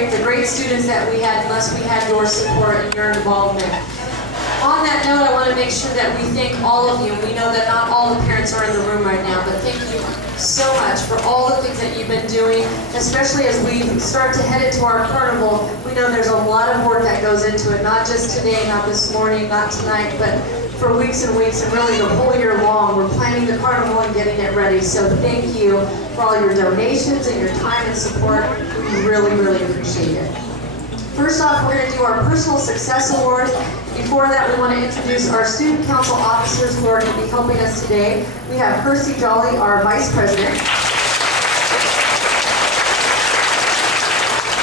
celebrate the great students that we had unless we had your support and your involvement. On that note, I want to make sure that we thank all of you. We know that not all the parents are in the room right now, but thank you so much for all the things that you've been doing, especially as we start to head into our carnival. We know there's a lot of work that goes into it, not just today, not this morning, not tonight, but for weeks and weeks, and really the whole year long. We're planning the carnival and getting it ready. So thank you for all your donations and your time and support. We really, really appreciate it. First off, we're going to do our Personal Success Awards. Before that, we want to introduce our Student Council officers who are going to be helping us today. We have Percy Jolly, our Vice President.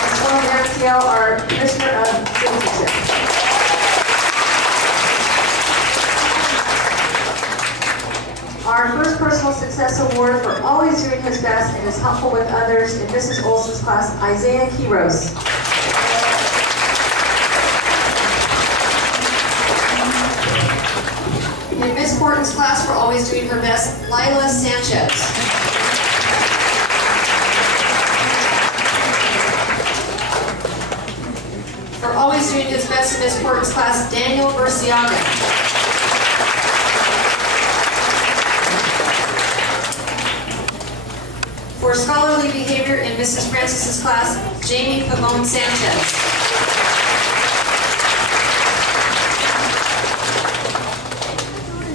And Tom Manciel, our Commissioner of Citizenship. Our first Personal Success Award for always doing his best and is helpful with others in Mrs. Olson's class, Isaiah Quiros. In Miss Horton's class, for always doing her best, Lila Sanchez. For always doing his best in Miss Horton's class, Daniel Burciaga. For scholarly behavior in Mrs. Francis's class, Jamie Pavone Sanchez.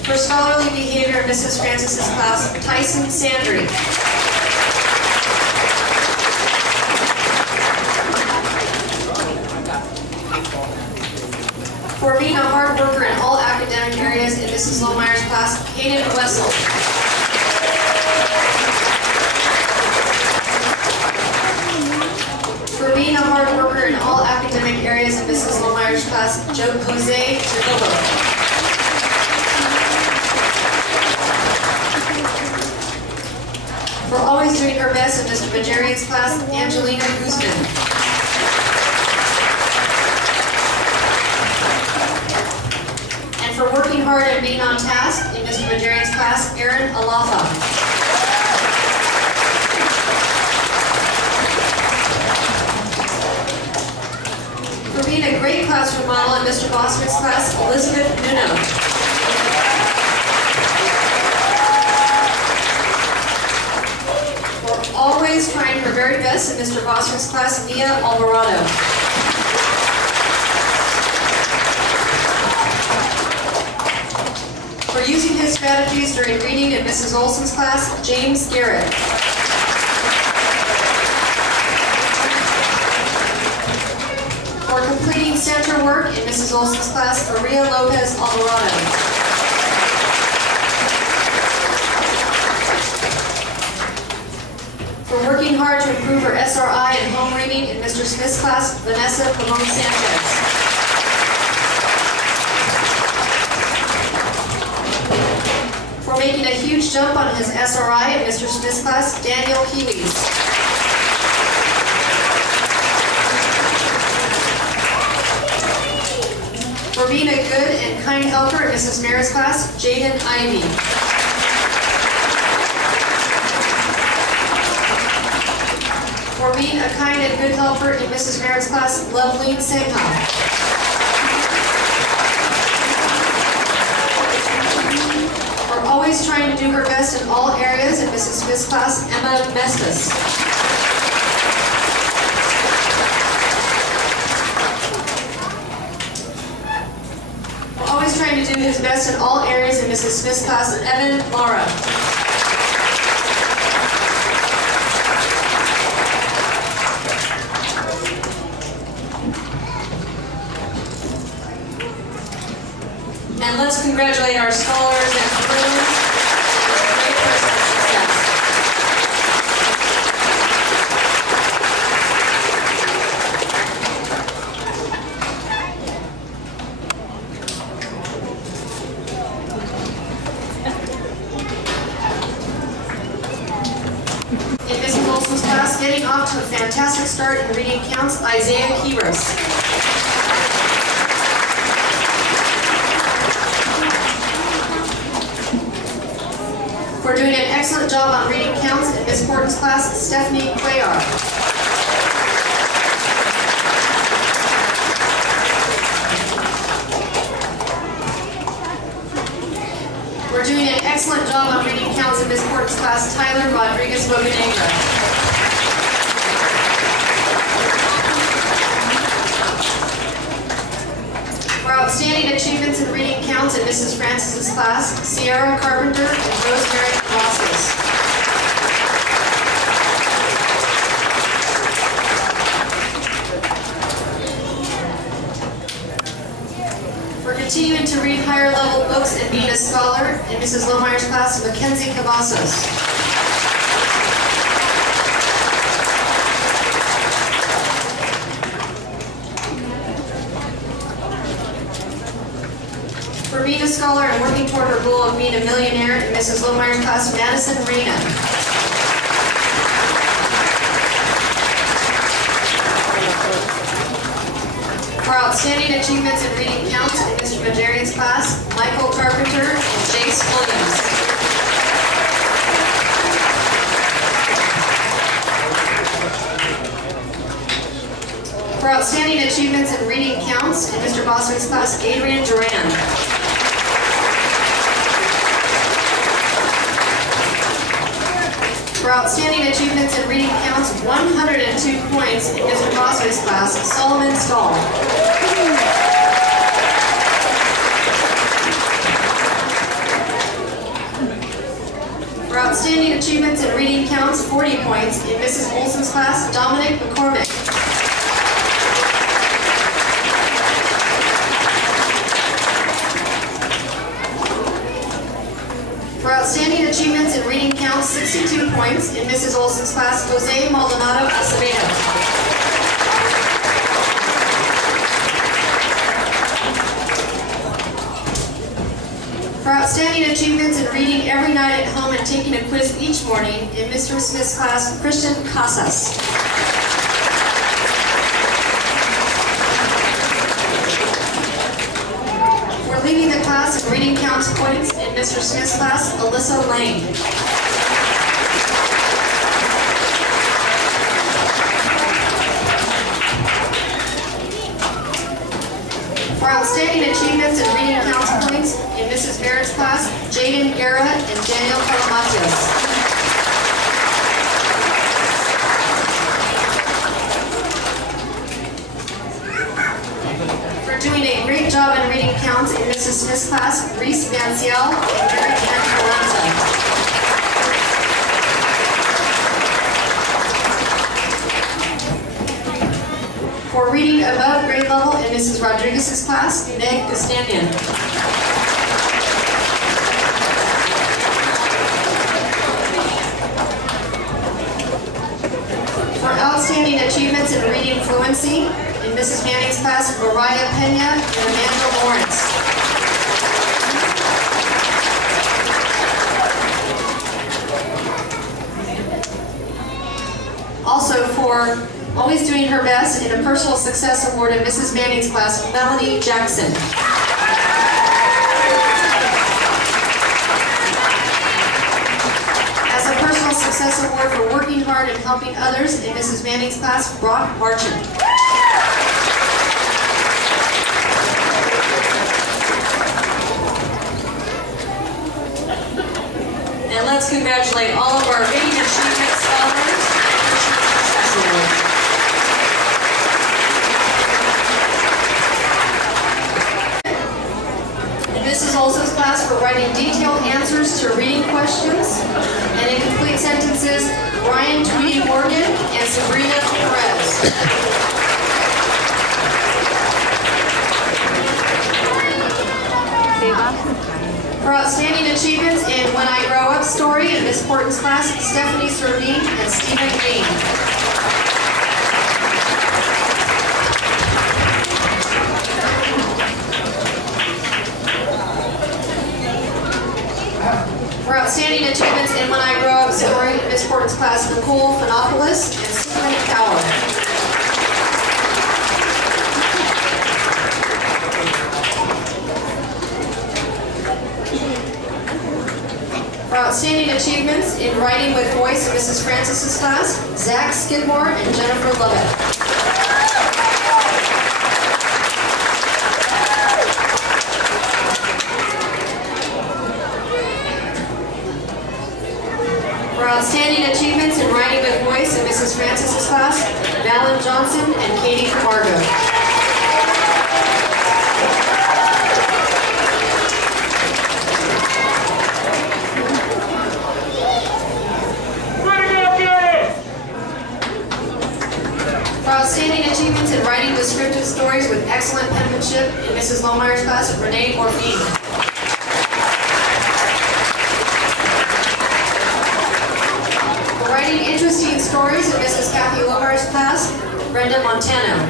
For scholarly behavior in Mrs. Francis's class, Tyson Sandry. For being a hard worker in all academic areas in Mrs. Lohmeyer's class, Hayden Wessel. For being a hard worker in all academic areas in Mrs. Lohmeyer's class, Jose Gervillo. For always doing her best in Mr. Bajarian's class, Angelina Guzman. And for working hard and being on task in Mr. Bajarian's class, Erin Alafa. For being a great classroom model in Mr. Boswick's class, Elizabeth Nuno. Always trying her very best in Mr. Boswick's class, Nia Alvarado. For using his strategies during reading in Mrs. Olson's class, James Garrett. For completing center work in Mrs. Olson's class, Maria Lopez Alvarado. For working hard to improve her SRI and home reading in Mr. Smith's class, Vanessa Pamon Sanchez. For making a huge jump on his SRI in Mr. Smith's class, Daniel Keelys. For being a good and kind helper in Mrs. Maris' class, Jaden Ivey. For being a kind and good helper in Mrs. Merritt's class, Loveleen Sangha. For always trying to do her best in all areas in Mrs. Smith's class, Emma Mestas. For always trying to do his best in all areas in Mrs. Smith's class, Evan Laura. And let's congratulate our scholars and maroons for a great personal success. In Mrs. Olson's class, getting off to a fantastic start in reading counts, Isaiah Quiros. For doing an excellent job on reading counts in Miss Horton's class, Stephanie Cuellar. We're doing an excellent job on reading counts in Miss Porton's class, Tyler Rodriguez Bocanegra. For outstanding achievements in reading counts in Mrs. Francis's class, Sierra Carpenter and Rosemary Rosses. For continuing to read higher level books and being a scholar in Mrs. Lohmeyer's class, Mackenzie Cavazos. For being a scholar and working toward her goal of being a millionaire in Mrs. Lohmeyer's class, Madison Reyna. For outstanding achievements in reading counts in Mr. Majarian's class, Michael Carpenter and Jace Williams. For outstanding achievements in reading counts in Mr. Boswick's class, Adrian Duran. For outstanding achievements in reading counts, 102 points in Mr. Boswick's class, Solomon Stahl. For outstanding achievements in reading counts, 40 points in Mrs. Olson's class, Dominic McCormick. For outstanding achievements in reading counts, 62 points in Mrs. Olson's class, Jose Maldonado Acevedo. For outstanding achievements in reading every night at home and taking a quiz each morning in Mr. Smith's class, Christian Casas. For leading the class in reading counts points in Mr. Smith's class, Alyssa Lane. For outstanding achievements in reading counts points in Mrs. Barrett's class, Jaden Guerra and Daniel Calamatias. For doing a great job in reading counts in Mrs. Smith's class, Reese Van Ciel and Mary Ann Colanta. For reading above grade level in Mrs. Rodriguez's class, Meg Castanian. For outstanding achievements in reading fluency in Mrs. Manning's class, Mariah Pena and Amanda Lawrence. Also for always doing her best in a personal success award in Mrs. Manning's class, Melanie Jackson. As a personal success award for working hard and helping others in Mrs. Manning's class, Brock Marchand. And let's congratulate all of our reading achievement scholars and personal success awards. Mrs. Olson's class for writing detailed answers to reading questions and in complete sentences, Ryan Tweedy Morgan and Sabrina Perez. For outstanding achievements in When I Grow Up story in Miss Porton's class, Stephanie Servine and Stephen Dean. For outstanding achievements in When I Grow Up story in Miss Porton's class, Nicole Phanopoulos and Stephen Cower. For outstanding achievements in writing with voice in Mrs. Francis's class, Zach Skidmore and Jennifer Lovett. outstanding achievements in writing with voice in Mrs. Francis's class, Valen Johnson and Katie Camargo. For outstanding achievements in writing descriptive stories with excellent penmanship in Mrs. Lohmeyer's class, Renee Orfine. Writing interesting stories in Mrs. Kathy Lohmeyer's class, Brenda Montano.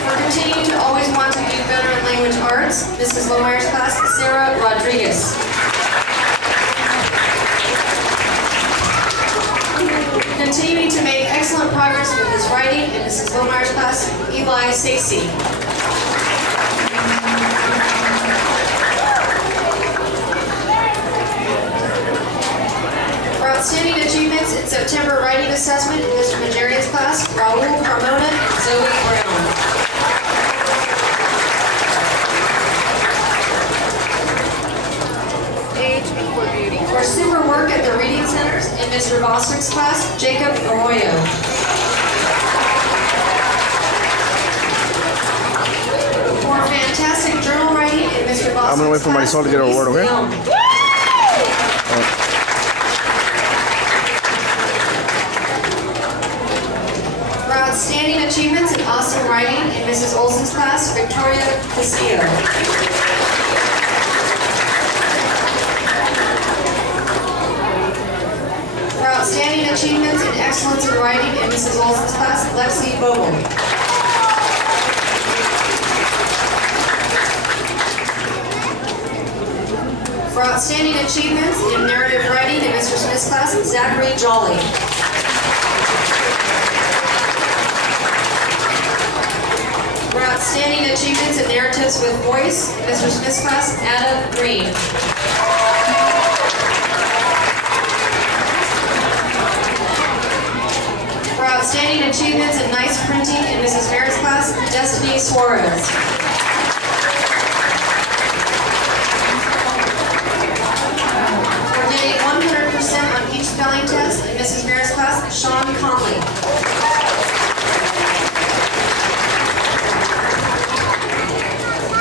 For continuing to always want to do better in language arts, Mrs. Lohmeyer's class, Sarah Rodriguez. Continuing to make excellent progress with his writing in Mrs. Lohmeyer's class, Eli Stacey. For outstanding achievements in September writing assessment in Mr. Majerian's class, Raul Carmona and Zoe Brown. Age before beauty. For super work at the reading centers in Mr. Boswick's class, Jacob Arroyo. For fantastic journal writing in Mr. Boswick's class, I'm gonna wait for Marisol to get her word, okay? For outstanding achievements in awesome writing in Mrs. Olson's class, Victoria Castillo. For outstanding achievements in excellence in writing in Mrs. Olson's class, Lexi Bogle. For outstanding achievements in narrative writing in Mr. Smith's class, Zachary Jolly. For outstanding achievements in narratives with voice in Mr. Smith's class, Adam Green. For outstanding achievements in nice printing in Mrs. Merritt's class, Destiny Suarez. For getting 100% on each spelling test in Mrs. Merritt's class, Sean Conley.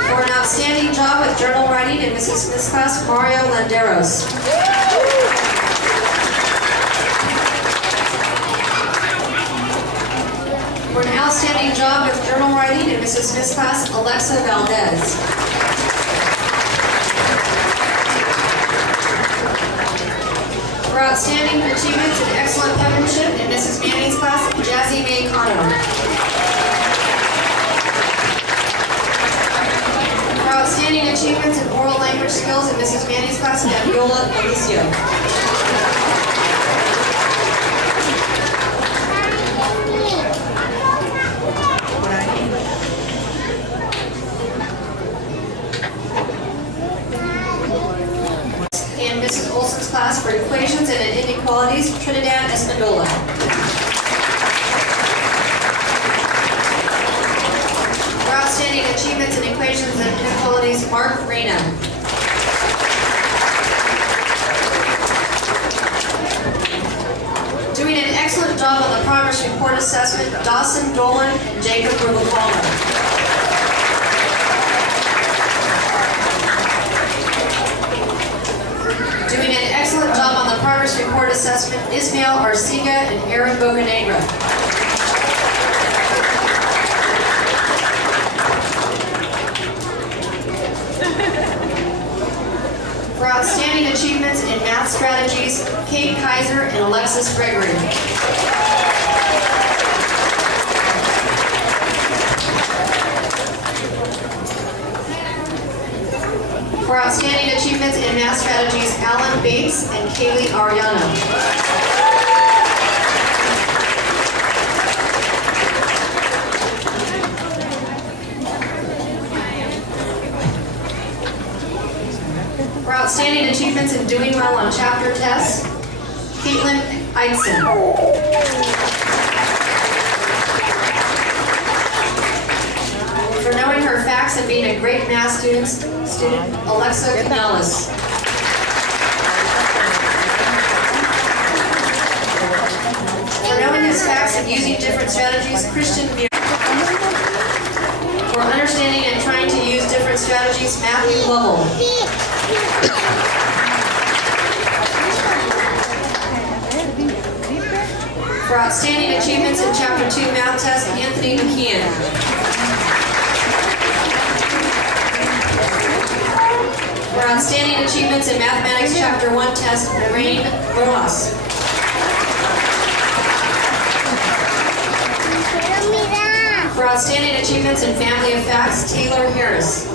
For an outstanding job with journal writing in Mrs. Smith's class, Mario Landeros. For an outstanding job with journal writing in Mrs. Smith's class, Alexa Valdez. For outstanding achievements in excellent penmanship in Mrs. Manning's class, Jazzy May Cano. For outstanding achievements in oral language skills in Mrs. Manning's class, Fabiola Alicio. In Mrs. Olson's class for equations and inequalities, Trinidad Espindola. For outstanding achievements in equations and inequalities, Mark Reyna. Doing an excellent job on the progress report assessment, Dawson Dolan and Jacob Rubicala. Doing an excellent job on the progress report assessment, Ismail Arcega and Aaron Bocanegra. For outstanding achievements in math strategies, Kate Kaiser and Alexis Gregory. For outstanding achievements in math strategies, Alan Bates and Kaylee Ariano. For outstanding achievements in doing well on chapter tests, Caitlin Eidson. For knowing her facts and being a great math student, Alexa Canales. his facts and using different strategies, Christian Muir. For understanding and trying to use different strategies, Matthew Lovell. For outstanding achievements in Chapter 2 Math Test, Anthony McKeon. For outstanding achievements in Mathematics Chapter 1 Test, Lorraine Rojas. For outstanding achievements in Family of Facts, Taylor Harris.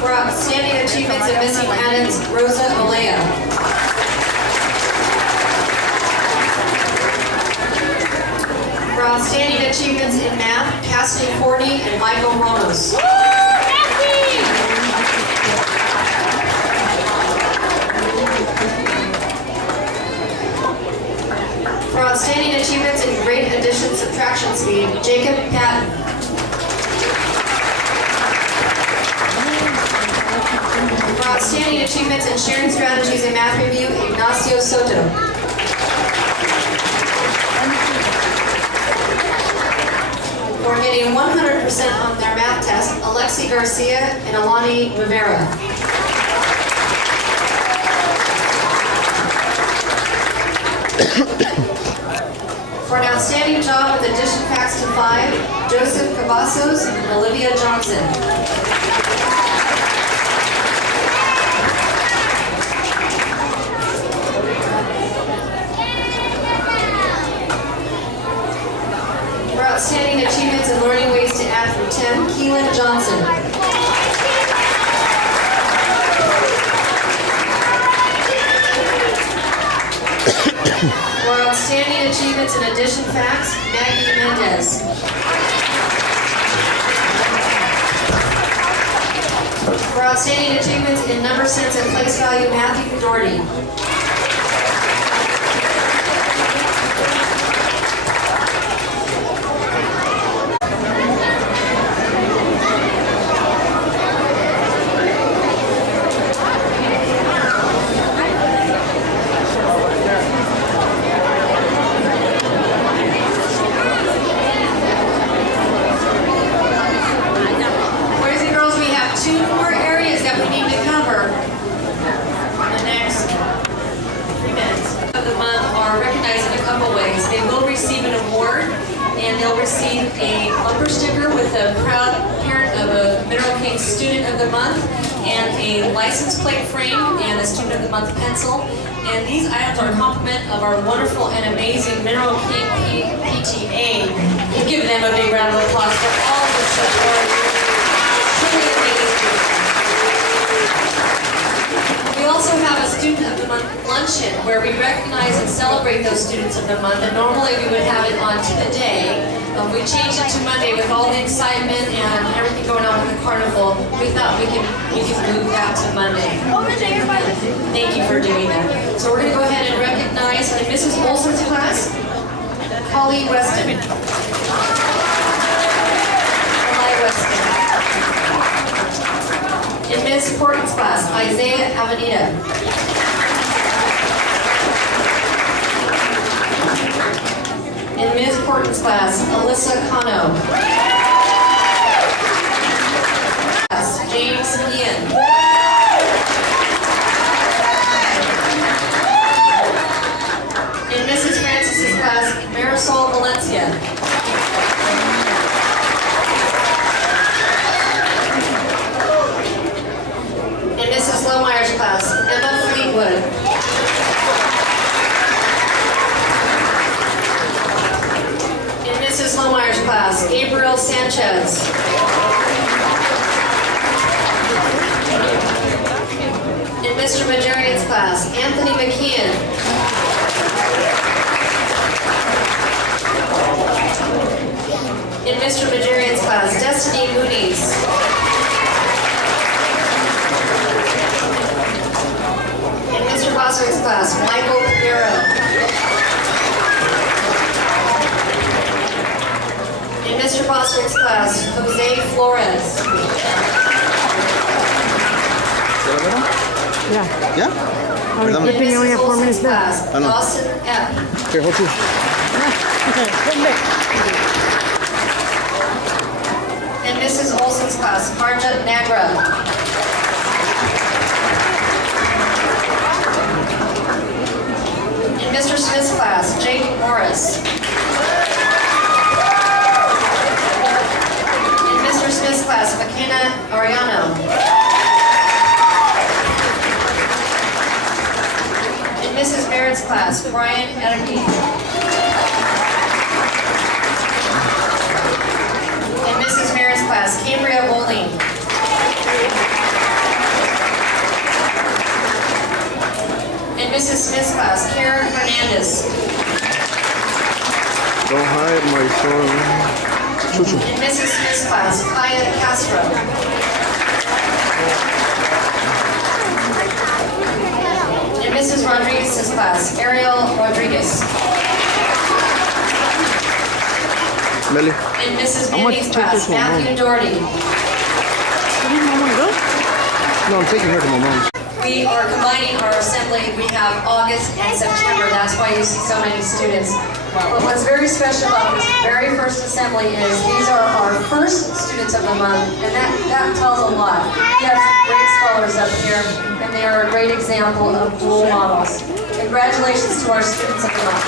For outstanding achievements in Missing Atoms, Rosa Olea. For outstanding achievements in Math, Cassidy Forney and Michael Ramos. For outstanding achievements in Great Addition Subtraction Speed, Jacob Patton. For outstanding achievements in Sharing Strategies in Math Review, Ignacio Soto. For getting 100% on their math test, Alexi Garcia and Alani Rivera. For an outstanding job with addition facts to 5, Joseph Cavazos and Olivia Johnson. For outstanding achievements in learning ways to add from 10, Keelan Johnson. For outstanding achievements in addition facts, Maggie Mendez. For outstanding achievements in number sense and place value, Matthew Doherty. They will receive an award, and they'll receive a bumper sticker with a proud parent of a Mineral King Student of the Month, and a license plate frame and a Student of the Month pencil. And these items are a compliment of our wonderful and amazing Mineral King PTA. We'll give them a big round of applause for all of the support. Truly amazing. We also have a Student of the Month luncheon where we recognize and celebrate those students of the month, and normally we would have it on today. We changed it to Monday with all the excitement and everything going on with the carnival. We thought we could move that to Monday. Thank you for doing that. So we're going to go ahead and recognize in Mrs. Olson's class, Holly Weston. Holly Weston. In Ms. Horton's class, Isaiah Avenida. In Ms. Horton's class, Alyssa Cano. James Ian. In Mrs. Francis's class, Marisol Valencia. In Mrs. Lohmeyer's class, Emma Fleetwood. In Mrs. Lohmeyer's class, Gabriel Sanchez. In Mr. Majarian's class, Anthony McKeon. In Mr. Majarian's class, Destiny Muniz. In Mr. Boswick's class, Michael Pinheiro. In Mr. Boswick's class, Jose Flores. Yeah. Yeah? I'm Dame. keeping only have 4 minutes left. Class, I know. Dawson F. Here, hold two. In Mrs. Olson's class, Harja Nagra. In Mr. Smith's class, Jake Morris. In Mr. Smith's class, McKenna Ariano. In Mrs. Barrett's class, Brian Edeke. In Mrs. Merritt's class, Cambria Bowling. In Mrs. Smith's class, Karen Hernandez. Don't hide my son. Chuchu. In Mrs. Smith's class, Kaya Castro. In Mrs. Rodriguez's class, Ariel Rodriguez. Melly. In Mrs. I'm gonna Mandy's take class, this one Matthew Doherty. No, I'm taking her to my mom's. We are combining our assembly. We have August and September. That's why you see so many students. But what's very special about this very first assembly is these are our first students of the month, and that tells a lot. We have some great scholars up here, and they are a great example of role models. Congratulations to our students of the month.